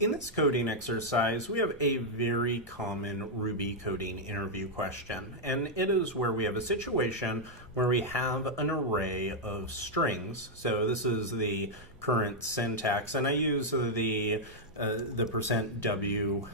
In this coding exercise, we have a very common Ruby coding interview question, and it is where we have a situation where we have an array of strings. So this is the current syntax, and I use the %w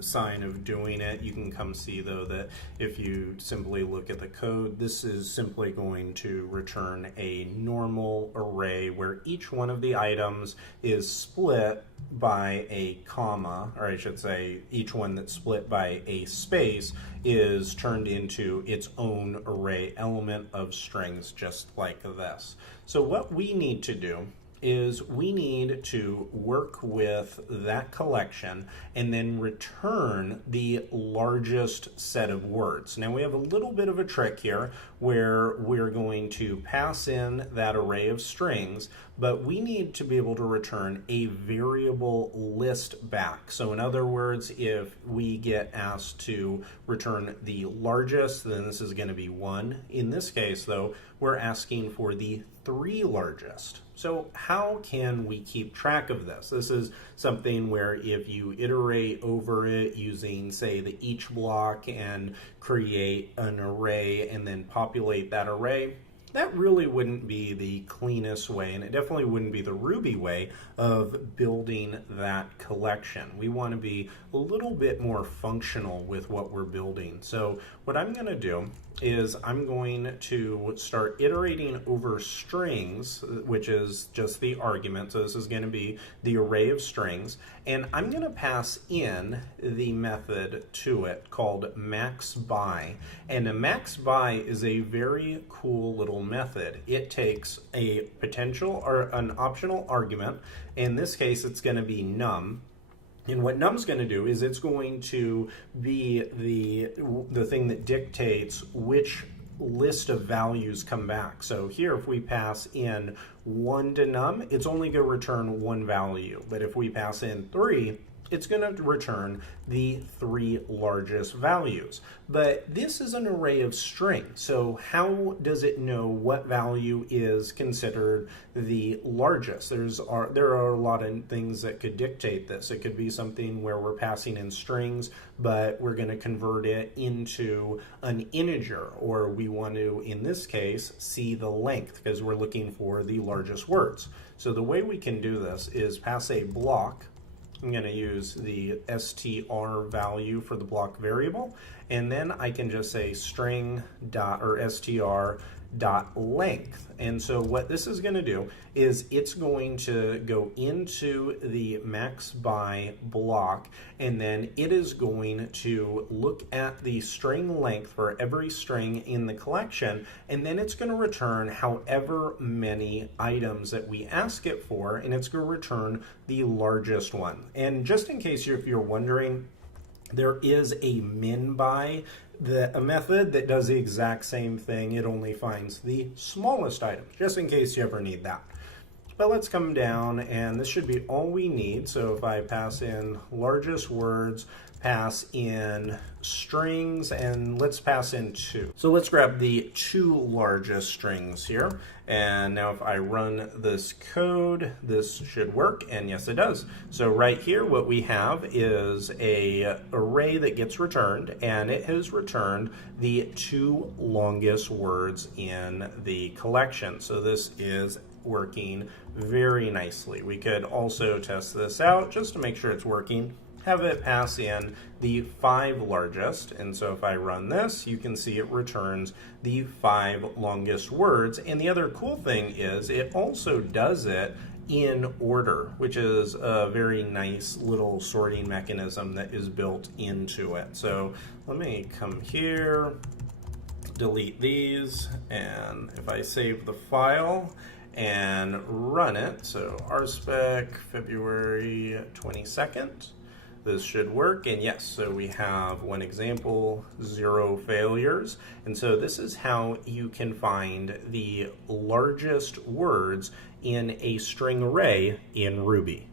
sign of doing it. You can come see though that if you simply look at the code, this is simply going to return a normal array where each one of the items is split by a comma, or I should say each one that's split by a space is turned into its own array element of strings, just like this. So what we need to do is we need to work with that collection and then return the largest set of words. Now we have a little bit of a trick here where we're going to pass in that array of strings, but we need to be able to return a variable list back. So in other words, if we get asked to return the largest, then this is going to be 1. In this case though, we're asking for the 3 largest. So how can we keep track of this? This is something where if you iterate over it using, say, the each block and create an array and then populate that array, that really wouldn't be the cleanest way, and it definitely wouldn't be the Ruby way of building that collection. We want to be a little bit more functional with what we're building. So what I'm going to do is I'm going to start iterating over strings, which is just the argument. So this is going to be the array of strings, and I'm going to pass in the method to it called maxBy. And a maxBy is a very cool little method. It takes a potential or an optional argument. In this case, it's going to be num. And what num's going to do is it's going to be the thing that dictates which list of values come back. So here, if we pass in 1 to num, it's only going to return 1 value. But if we pass in 3, it's going to return the 3 largest values. But this is an array of strings, so how does it know what value is considered the largest? There are a lot of things that could dictate this. It could be something where we're passing in strings, but we're going to convert it into an integer, or we want to, in this case, see the length because we're looking for the largest words. So the way we can do this is pass a block. I'm going to use the str value for the block variable, and then I can just say string dot or str dot length. And so what this is going to do is it's going to go into the maxBy block, and then it is going to look at the string length for every string in the collection, and then it's going to return however many items that we ask it for, and it's going to return the largest one. And just in case if you're wondering, there is a minby, a method that does the exact same thing. It only finds the smallest items, just in case you ever need that. But let's come down, and this should be all we need. So if I pass in largest words, pass in strings, and let's pass in 2. So let's grab the 2 largest strings here. And now if I run this code, this should work, and yes it does. So right here what we have is a array that gets returned, and it has returned the 2 longest words in the collection. So this is working very nicely. We could also test this out just to make sure it's working. Have it pass in the 5 largest, and so if I run this, you can see it returns the 5 longest words. And the other cool thing is it also does it in order, which is a very nice little sorting mechanism that is built into it. So let me come here, delete these, and if I save the file and run it, so rspec February 22nd, this should work, and yes, so we have one example, 0 failures. And so this is how you can find the largest words in a string array in Ruby.